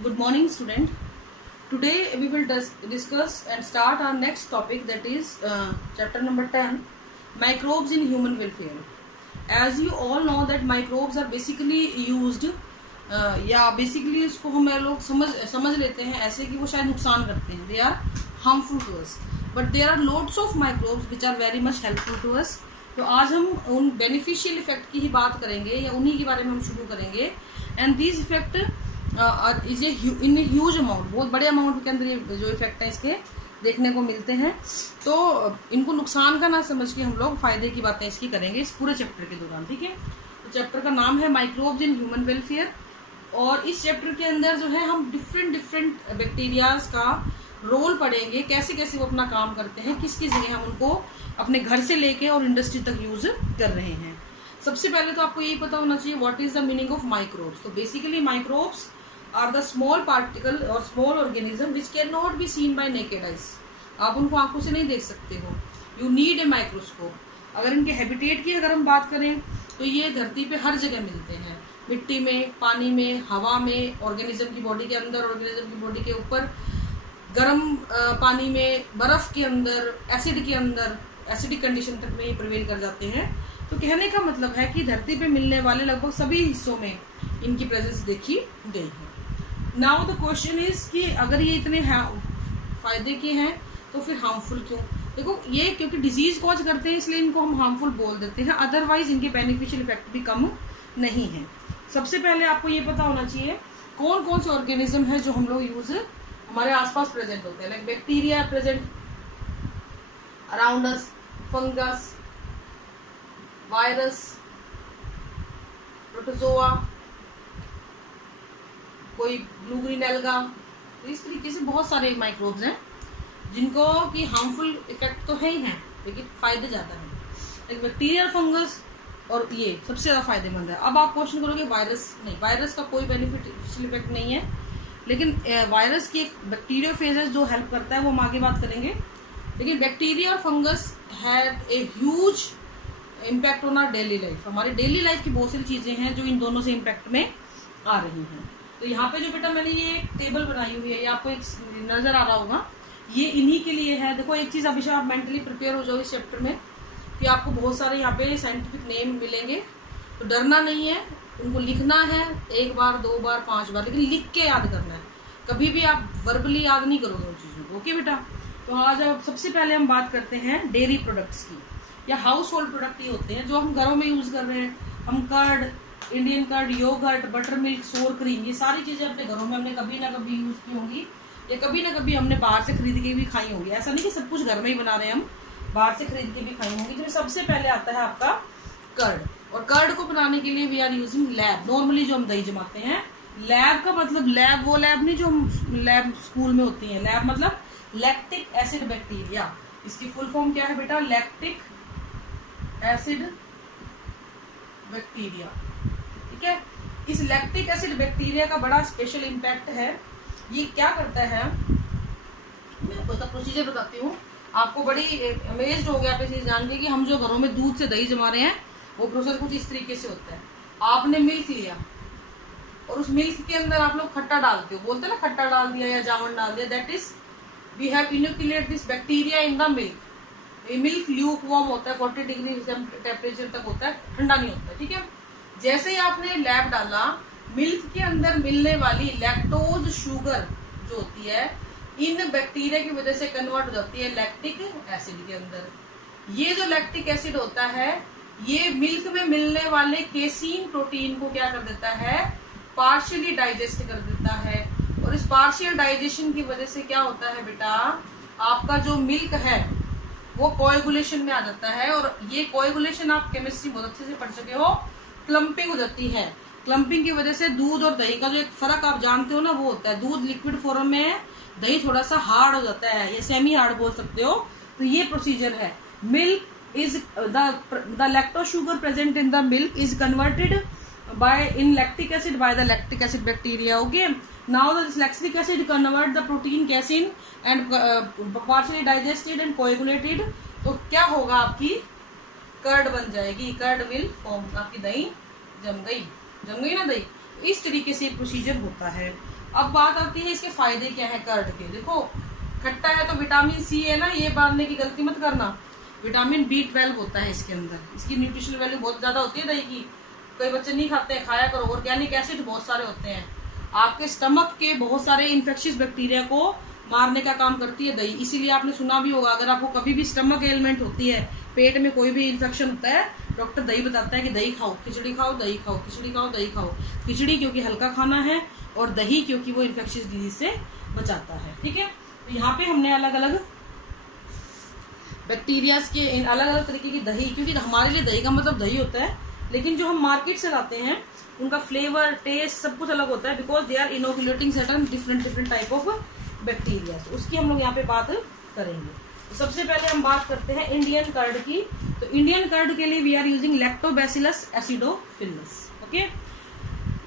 Good morning, student. Today we will discuss and start our next topic, that is chapter number 10, microbes in human welfare. As you all know that microbes are basically used या basically इसको हम लोग समझ लेते हैं ऐसे कि वो शायद नुकसान करते हैं. They are harmful to us, but there are loads of microbes which are very much helpful to us. तो आज हम उन बेनिफिशियल इफेक्ट की ही बात करेंगे या उन्हीं के बारे में हम शुरू करेंगे. And this effect is in huge amount, बहुत बड़े अमाउंट के अंदर ये जो इफेक्ट है इसके देखने को मिलते हैं. तो इनको नुकसान का ना समझ के हम लोग फायदे की बातें इसकी करेंगे इस पूरे चैप्टर के दौरान. ठीक है, तो चैप्टर का नाम है माइक्रोब्स इन ह्यूमन वेलफेयर. और इस चैप्टर के अंदर जो है हम डिफरेंट बैक्टीरियाज का रोल पढ़ेंगे, कैसे कैसे वो अपना काम करते हैं, किस किस जगह हम उनको अपने घर से लेके और इंडस्ट्री तक यूज कर रहे हैं. सबसे पहले तो आपको यही पता होना चाहिए what is the meaning of microbes. तो basically microbes are the small particle और small organism which can not be seen by naked eyes. आप उनको आंखों से नहीं देख सकते हो. You need a microscope. अगर इनके हैबिटेट की अगर हम बात करें तो ये धरती पे हर जगह मिलते हैं, मिट्टी में, पानी में, हवा में, ऑर्गेनिज्म की बॉडी के अंदर, ऑर्गेनिज्म की बॉडी के ऊपर, गर्म पानी में, बर्फ के अंदर, एसिड के अंदर, एसिडिक कंडीशन तक में ये प्रिवेल कर जाते हैं. तो कहने का मतलब है कि धरती पे मिलने वाले लगभग सभी हिस्सों में इनकी प्रेजेंस देखी गई है. नाउ द क्वेश्चन इज कि अगर ये इतने फायदे के हैं तो फिर हार्मफुल क्यों. देखो, ये क्योंकि डिजीज कॉज करते हैं इसलिए इनको हम हार्मफुल बोल देते हैं, अदरवाइज इनके बेनिफिशियल इफेक्ट भी कम नहीं है. सबसे पहले आपको ये पता होना चाहिए कौन कौन से ऑर्गेनिज्म है जो हम लोग यूज हमारे आसपास प्रेजेंट होते हैं. Like bacteria present around us, fungus, virus, protozoa, कोई ब्लू ग्रीन एल्गा. तो इस तरीके से बहुत सारे माइक्रोब्स हैं जिनको कि हार्मफुल इफेक्ट तो है ही है लेकिन फायदे ज्यादा हैं. लाइक बैक्टीरिया, फंगस और ये सबसे ज्यादा फायदेमंद है. अब आप क्वेश्चन करोगे वायरस. नहीं, वायरस का कोई बेनिफिशियल इफेक्ट नहीं है, लेकिन वायरस की एक बैक्टीरियोफेज जो हेल्प करता है वो हम आगे बात करेंगे. लेकिन बैक्टीरिया और fungus had a huge impact on our daily life. हमारी डेली लाइफ की बहुत सारी चीजें हैं जो इन दोनों से इम्पैक्ट में आ रही हैं. तो यहाँ पे जो बेटा मैंने ये एक टेबल बनाई हुई है, ये आपको एक नजर आ रहा होगा, ये इन्हीं के लिए है. देखो, एक चीज अभी आप मेंटली प्रिपेयर हो जाओ इस चैप्टर में कि आपको बहुत सारे यहाँ पे साइंटिफिक नेम मिलेंगे. तो डरना नहीं है, उनको लिखना है 1 बार 2 बार 5 बार, लेकिन लिख के याद करना है. कभी भी आप वर्बली याद नहीं करोगे उन चीजों को. ओके बेटा, तो आज अब सबसे पहले हम बात करते हैं डेयरी प्रोडक्ट्स की, या हाउस होल्ड प्रोडक्ट ही होते हैं जो हम घरों में यूज कर रहे हैं. हम curd, Indian curd, yogurt, buttermilk, sour cream, ये सारी चीजें अपने घरों में हमने कभी ना कभी यूज की होंगी या कभी ना कभी हमने बाहर से खरीद के भी खाई होंगी. ऐसा नहीं कि सब कुछ घर में ही बना रहे हैं, हम बाहर से खरीद के भी खाई होंगी. जिसमें सबसे पहले आता है आपका कर्ड. और कर्ड को बनाने के लिए we are using lab. Normally जो हम दही जमाते हैं, लैब का मतलब लैब वो लैब नहीं जो हम लैब स्कूल में होती है. लैब मतलब लैक्टिक एसिड बैक्टीरिया. इसकी फुल फॉर्म क्या है बेटा? Lactic acid bacteria. ठीक है, इस लैक्टिक एसिड बैक्टीरिया का बड़ा स्पेशल इम्पैक्ट है. ये क्या करता है, मैं आपको प्रोसीजर बताती हूँ. आपको बड़ी अमेज्ड हो गया आप इसे जान के कि हम जो घरों में दूध से दही जमा रहे हैं वो प्रोसेस कुछ इस तरीके से होता है. आपने मिल्क लिया और उस मिल्क के अंदर आप लोग खट्टा डालते हो, बोलते हैं ना खट्टा डाल दिया या जामुन डाल दिया. That is we have inoculate this bacteria in the milk. ये मिल्क ल्यूक वार्म होता है, 40 डिग्री टेम्परेचर तक होता है, ठंडा नहीं होता है. ठीक है, जैसे ही आपने लैब डाला, मिल्क के अंदर मिलने वाली लैक्टोज शुगर जो होती है इन बैक्टीरिया की वजह से कन्वर्ट हो जाती है लैक्टिक एसिड के अंदर. ये जो लैक्टिक एसिड होता है ये मिल्क में मिलने वाले केसीन प्रोटीन को क्या कर देता है? पार्शियली डाइजेस्ट कर देता है. और इस पार्शियल डाइजेशन की वजह से क्या होता है बेटा, आपका जो मिल्क है वो कोएगुलेशन में आ जाता है. और ये कोएगुलेशन आप केमिस्ट्री बहुत अच्छे से पढ़ चुके हो, क्लम्पिंग हो जाती है. क्लम्पिंग की वजह से दूध और दही का जो एक फर्क आप जानते हो ना, वो होता है दूध लिक्विड फॉर्म में है, दही थोड़ा सा हार्ड हो जाता है, ये सेमी हार्ड बोल सकते हो. तो ये प्रोसीजर है. Milk is the lactose sugar present in the milk is converted by in lactic acid by the lactic acid bacteria. Okay, now this lactic acid convert the protein casein and partially digested and coagulated. तो क्या होगा, आपकी curd बन जाएगी. Curd will form, आपकी दही जम गई ना दही. इस तरीके से प्रोसीजर होता है. अब बात आती है इसके फायदे क्या है कर्ड के। देखो खट्टा है तो विटामिन सी है ना, ये बांधने की गलती मत करना। विटामिन B12 होता है इसके अंदर, इसकी न्यूट्रिशनल वैल्यू बहुत ज्यादा होती है दही की। कई बच्चे नहीं खाते हैं, खाया करो। ऑर्गेनिक एसिड बहुत सारे होते हैं, आपके स्टमक के बहुत सारे इन्फेक्शियस बैक्टीरिया को मारने का काम करती है दही। इसीलिए आपने सुना भी होगा, अगर आपको कभी भी स्टमक एलिमेंट होती है, पेट में कोई भी इन्फेक्शन होता है, डॉक्टर दही बताता है कि दही खाओ, खिचड़ी खाओ, दही खाओ, खिचड़ी खाओ, दही खाओ। खिचड़ी क्योंकि हल्का खाना है और दही क्योंकि वो इन्फेक्शियस डिजीज से बचाता है। ठीक है, तो यहाँ पे हमने अलग अलग बैक्टीरियाज के इन अलग अलग तरीके की दही, क्योंकि हमारे लिए दही का मतलब दही होता है, लेकिन जो हम मार्केट से लाते हैं उनका फ्लेवर, टेस्ट सब कुछ अलग होता है, because they are inoculating certain different type of bacteria. उसकी हम लोग यहाँ पे बात करेंगे। तो सबसे पहले हम बात करते हैं इंडियन कर्ड की। तो इंडियन कर्ड के लिए we are using lactobacillus acidophilus. Okay,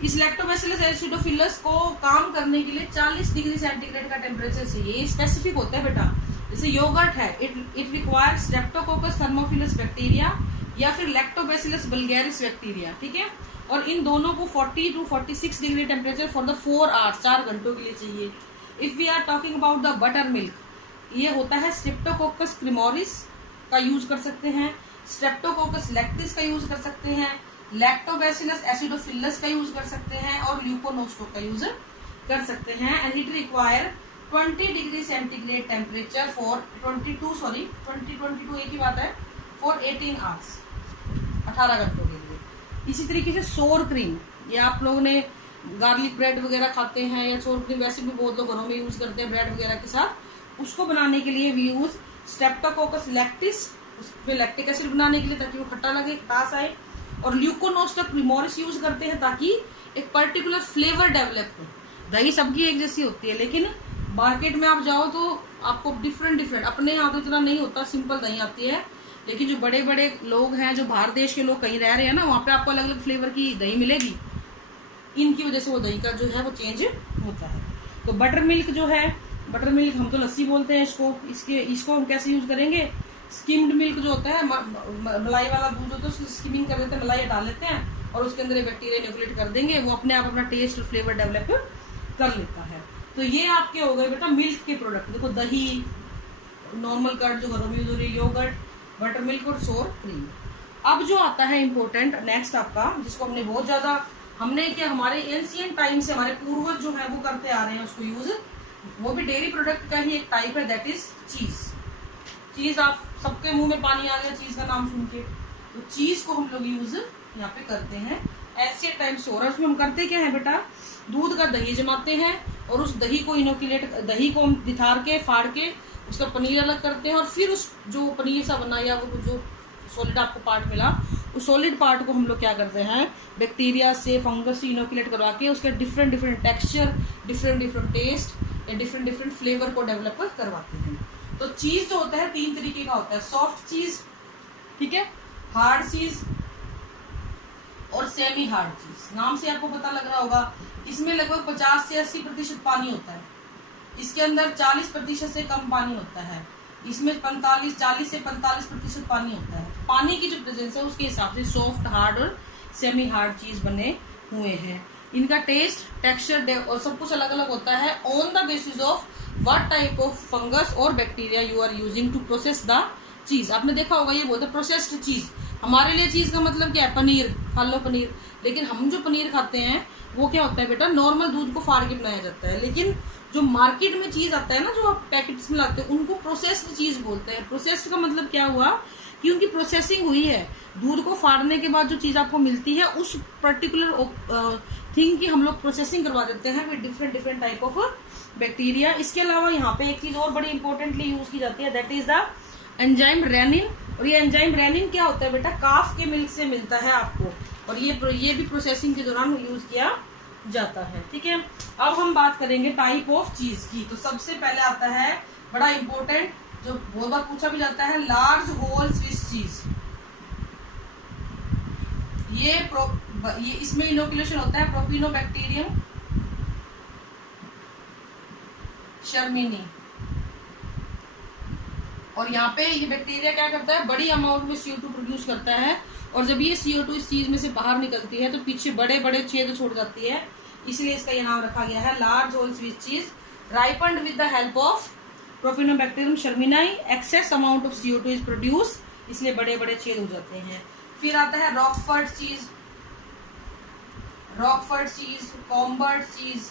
इस लैक्टोबैसिलस एसिडोफिलस को काम करने के लिए 40 डिग्री सेंटीग्रेड का टेम्परेचर चाहिए। ये स्पेसिफिक होता है बेटा, जैसे योगर्ट है, it requires Streptococcus thermophilus bacteria या फिर लैक्टोबैसिलस वल्गैरिस बैक्टीरिया। ठीक है, और इन दोनों को 40 to 46 degree temperature for the 4 hours, 4 घंटों के लिए चाहिए। If we are talking about the buttermilk, ये होता है स्ट्रेप्टोकोकस क्रिमोरिस का यूज कर सकते हैं, स्ट्रेप्टोकोकस लैक्टिस का यूज कर सकते हैं, लैक्टोबैसिलस एसिडोफिलस का यूज कर सकते हैं और ल्यूकोनोस्टोक का यूज कर सकते हैं। And it require 20 degree centigrade temperature for 22 एक ही बात है, फॉर 18 आवर्स, 18 घंटों के लिए। इसी तरीके से सोर क्रीम, ये आप लोगों ने गार्लिक ब्रेड वगैरह खाते हैं, या सोर क्रीम वैसे भी बहुत लोग घरों में यूज करते हैं ब्रेड वगैरह के साथ। उसको बनाने के लिए वी यूज स्ट्रेप्टोकोकस लैक्टिस, उसमें लैक्टिक एसिड बनाने के लिए ताकि वो खट्टा लगे, खटास आए, और ल्यूकोनोस्टोक क्रिमोरिस यूज करते हैं ताकि एक पर्टिकुलर फ्लेवर डेवलप हो। दही सबकी एक जैसी होती है, लेकिन मार्केट में आप जाओ तो आपको डिफरेंट अपने यहाँ तो इतना नहीं होता, सिंपल दही आती है। लेकिन जो बड़े बड़े लोग हैं, जो बाहर देश के लोग कहीं रह रहे हैं ना, वहाँ पे आपको अलग अलग फ्लेवर की दही मिलेगी। इनकी वजह से वो दही का जो है वो चेंज होता है। तो बटर मिल्क जो है, बटर मिल्क हम तो लस्सी बोलते हैं इसको, इसको हम कैसे यूज करेंगे? स्किम्ड मिल्क जो होता है, मलाई वाला दूध होता है, उसकी स्किमिंग कर देते हैं, मलाई हटा लेते हैं और उसके अंदर बैक्टीरिया इनोकुलेट कर देंगे, वो अपने आप अपना टेस्ट और फ्लेवर डेवलप कर लेता है। तो ये आपके हो गए बेटा मिल्क के प्रोडक्ट। देखो दही, नॉर्मल कर्ड जो घरों में यूज हो रही है, योगर्ट, बटर मिल्क और सोर क्रीम। अब जो आता है इम्पोर्टेंट नेक्स्ट आपका, जिसको हमने क्या हमारे एंशिएंट टाइम से हमारे पूर्वज जो है वो करते आ रहे हैं उसको यूज, वो भी डेयरी प्रोडक्ट का ही एक टाइप है, दैट इज चीज। चीज, आप सबके मुंह में पानी आ गया चीज का नाम सुन के। तो चीज को हम लोग यूज यहाँ पे करते हैं एंशिएंट टाइम से। और उसमें हम करते क्या है बेटा, दूध का दही जमाते हैं और उस दही को दही को हम दिथार के, फाड़ के उसका पनीर अलग करते हैं, और फिर उस जो पनीर सा बना या वो जो सॉलिड आपको पार्ट मिला, उस सॉलिड पार्ट को हम लोग क्या करते हैं, बैक्टीरिया से, फंगस से इनोकुलेट करवा के उसके डिफरेंट टेक्सचर, डिफरेंट टेस्ट या डिफरेंट फ्लेवर को डेवलप करवाते हैं। तो चीज जो होता है 3 तरीके का होता है, सॉफ्ट चीज, ठीक है, हार्ड चीज और सेमी हार्ड चीज। नाम से आपको पता लग रहा होगा, इसमें लगभग 50 से 80% पानी होता है, इसके अंदर 40% से कम पानी होता है, इसमें 40 से 45% पानी होता है। पानी की जो प्रेजेंस है उसके हिसाब से सॉफ्ट, हार्ड और सेमी हार्ड चीज बने हुए हैं। इनका टेस्ट, टेक्सचर और सब कुछ अलग अलग होता है on the basis of what type of fungus और bacteria you are using to process the cheese. आपने देखा होगा ये बोलते हैं प्रोसेस्ड चीज। हमारे लिए चीज का मतलब क्या है, पनीर, खा लो पनीर। लेकिन हम जो पनीर खाते हैं वो क्या होता है बेटा, नॉर्मल दूध को फाड़ के बनाया जाता है। लेकिन जो मार्केट में चीज आता है ना, जो आप पैकेट्स में लाते हैं, उनको प्रोसेस्ड चीज बोलते हैं। प्रोसेस्ड का मतलब क्या हुआ कि उनकी प्रोसेसिंग हुई है, दूध को फाड़ने के बाद जो चीज आपको मिलती है उस पर्टिकुलर थिंग की हम लोग प्रोसेसिंग करवा देते हैं with different type of bacteria. इसके अलावा यहाँ पे एक चीज और बड़ी इंपॉर्टेंटली यूज की जाती है, that is the enzyme rennin. और ये एंजाइम रेनिन क्या होता है बेटा, काफ के मिल्क से मिलता है आपको, और ये भी प्रोसेसिंग के दौरान यूज किया जाता है। ठीक है, अब हम बात करेंगे टाइप ऑफ चीज की। तो सबसे पहले आता है बड़ा इंपॉर्टेंट, जो बहुत बार पूछा भी जाता है, लार्ज होल स्विस चीज। ये इसमें इनोकुलेशन होता है प्रोपिनोबैक्टीरियम शर्मिनी, और यहाँ पे ये बैक्टीरिया क्या करता है, बड़ी अमाउंट में CO2 प्रोड्यूस करता है, और जब ये CO2 इस चीज में से बाहर निकलती है तो पीछे बड़े छेद छोड़ जाती है, इसलिए इसका ये नाम रखा गया है large hole sweet cheese ripened with the help of propionibacterium shermanii. Excess amount of CO2 is produce, इसलिए बड़े बड़े छेद हो जाते हैं। फिर आता है रॉकफोर्ड चीज, कॉम्बर्ट चीज,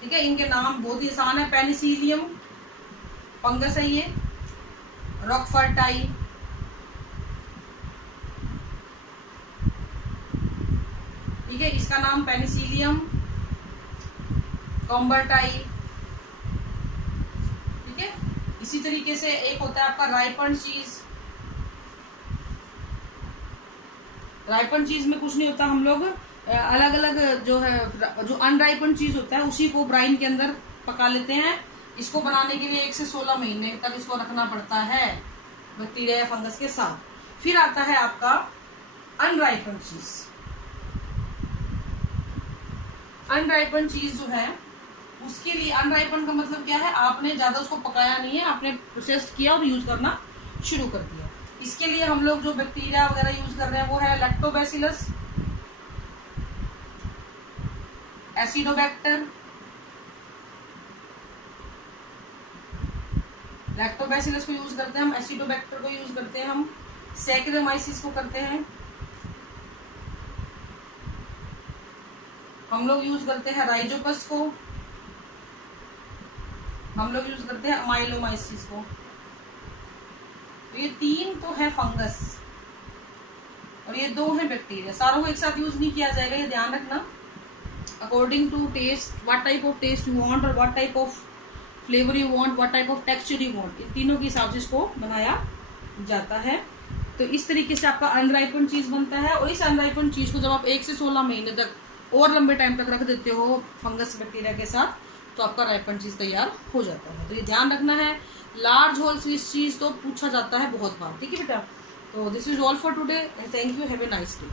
ठीक है। इनके नाम बहुत ही आसान है। पेनिसिलियम फंगस है ये, रॉकफोर्ड टाई, ठीक है, इसका नाम पेनिसिलियम कॉम्बर्टाई, ठीक है। इसी तरीके से एक होता है आपका राइपन चीज। राइपन चीज में कुछ नहीं होता, हम लोग अलग अलग जो है जो अनराइपन चीज होता है उसी को ब्राइन के अंदर पका लेते हैं। इसको बनाने के लिए 1 से 16 महीने तक इसको रखना पड़ता है बैक्टीरिया या फंगस के साथ। फिर आता है आपका अनराइपन चीज। अनराइपन चीज जो है उसके लिए, अनराइपन का मतलब क्या है, आपने ज्यादा उसको पकाया नहीं है, आपने प्रोसेस किया और यूज करना शुरू कर दिया। इसके लिए हम लोग जो बैक्टीरिया वगैरह यूज कर रहे हैं वो है लैक्टोबैसिलस, एसिडोबैक्टर, लैक्टोबैसिलस को यूज करते हैं हम, एसिडोबैक्टर को यूज करते हैं हम, सैकेरोमाइसिस को करते हैं हम लोग, यूज करते हैं राइजोपस को, हम लोग यूज करते हैं अमाइलोमाइसिस को। तो ये 3 तो है फंगस और ये 2 है बैक्टीरिया। सारों को एक साथ यूज नहीं किया जाएगा, ये ध्यान रखना। According to taste, what type of taste you want और what type of flavour you want, what type of texture you want, इन तीनों के हिसाब से इसको बनाया जाता है। तो इस तरीके से आपका अनराइपन चीज बनता है। और इस अनराइपन चीज को जब आप 1 से 16 महीने तक और लंबे टाइम तक रख देते हो फंगस बैक्टीरिया के साथ, तो आपका राइपन चीज तैयार हो जाता है। तो ये ध्यान रखना है। लार्ज होल स्वीट चीज तो पूछा जाता है बहुत बार, ठीक है बेटा। तो this is all for today and thank you, have a nice day.